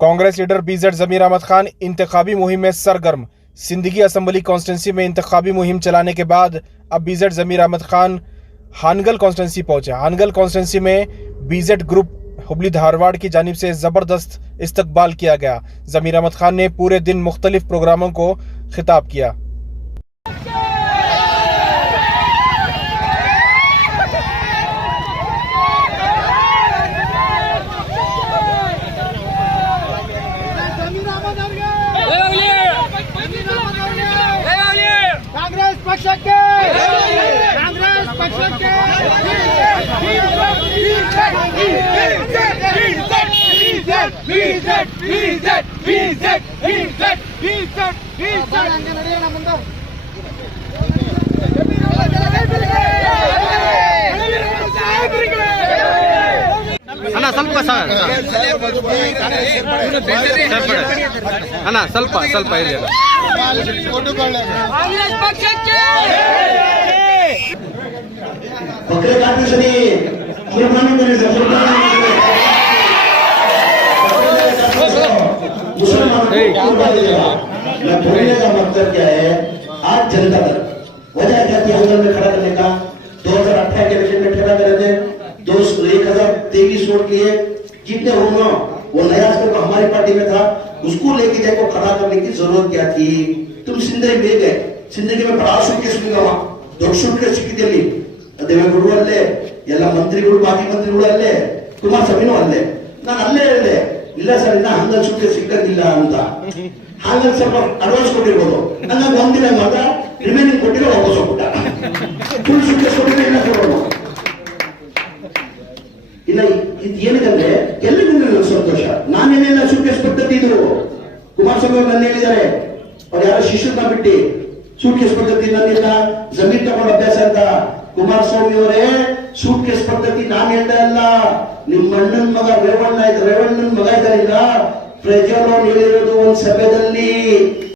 Congress leader BZ जमीर अहमद खान इंतखाबी मुहिम में सरगर्म। Sindgi assembly constituency में इंतखाबी मुहिम चलाने के बाद अब बीजेड जमीर अहमद खान हानगल कॉन्स्टिट्यूंसी पहुंचे। हानगल कॉन्स्टिट्यूंसी में बीजेड ग्रुप हुबली धारवाड़ की जानिब से जबरदस्त इस्तकबाल किया गया। जमीर अहमद खान ने पूरे दिन मुख्तलिफ प्रोग्रामों को खिताब किया। कांग्रेस पक्षಕ್ಕೆ कांग्रेस पक्षಕ್ಕೆ ಅಣ್ಣ ಸ್ವಲ್ಪ ಅಣ್ಣ ಸ್ವಲ್ಪ ಇದೆ बकरे काटने से नहीं कुर्बानी करने से मुसलमानों को कुर्बानी देगा। मैं बोलने का मतलब क्या है, आज जनता दल वजह क्या थी आंदोलन में खड़ा करने का? 2018 के इलेक्शन में खड़ा करे थे, 1023 वोट लिए जितने होंगे वो नया स्कोर हमारी पार्टी में था, उसको लेके जाकर खड़ा करने की जरूरत क्या थी? तुम सिंदगी में गए, सिंदगी में बड़ा सूटकेस मिला, दो सूटकेस ಸಿಕ್ಕಿದಲ್ಲಿ ದೇವೇಗೌಡರು ಅಲ್ಲೇ, ಎಲ್ಲ ಮಂತ್ರಿಗಳು ಬಾಕಿ ಮಂತ್ರಿಗಳು ಅಲ್ಲೇ, ಕುಮಾರಸ್ವಾಮಿನೂ ಅಲ್ಲೇ. ನಾನು ಅಲ್ಲೇ ಹೇಳಿದೆ ಇಲ್ಲ ಸರ್ ಇನ್ನ ಹಂಗಲ್ ಸೂಟ್ಕೇಸ್ ಸಿಕ್ಕಂಗಿಲ್ಲ ಅಂತ. ಹಾಗಾಗಿ ಸ್ವಲ್ಪ ಅಡ್ವಾನ್ಸ್ ಕೊಟ್ಟಿರ್ಬೋದು, ಹಂಗಾಗಿ ಒಂದಿನ ಮಾತ್ರ ರಿಮೈನಿಂಗ್ ಕೊಟ್ಟಿರೋ ವಾಪಸ್ ಹೋಗ್ಬಿಟ್ಟ. ಫುಲ್ ಸೂಟ್ಕೇಸ್ ಕೊಟ್ಟಿದ್ರೆ ಇಲ್ಲ ಕೊಡೋಣ ಇಲ್ಲ. ಇದು ಏನಿದೆ ಎಲ್ಲರಿಗೂ ಸಂತೋಷ. ನಾನೇನೆಲ್ಲ ಸೂಟ್ಕೇಸ್ ಪದ್ಧತಿ ಇದು ಕುಮಾರಸ್ವಾಮಿ ಅವರು ನನ್ನ ಹೇಳಿದ್ದಾರೆ, ಅವ್ರು ಯಾರೋ ಶಿಷ್ಯರನ್ನ ಬಿಟ್ಟು ಸೂಟ್ಕೇಸ್ ಪದ್ಧತಿ ನನ್ನಿಂದ ಜಮೀನ್ ತಗೊಂಡು ಅಭ್ಯಾಸ ಅಂತ. ಕುಮಾರಸ್ವಾಮಿ ಅವರೇ ಸೂಟ್ಕೇಸ್ ಪದ್ಧತಿ ನಾನು ಹೇಳ್ತಾ ಇಲ್ಲ, ನಿಮ್ಮ ಅಣ್ಣನ ಮಗ ರೇವಣ್ಣನ ಮಗ ಇದ್ದಾರಿಲ್ಲ, ಪ್ರಜ್ವಲ್ ಅವರು ಹೇಳಿರೋದು ಒಂದು ಸಭೆಯಲ್ಲಿ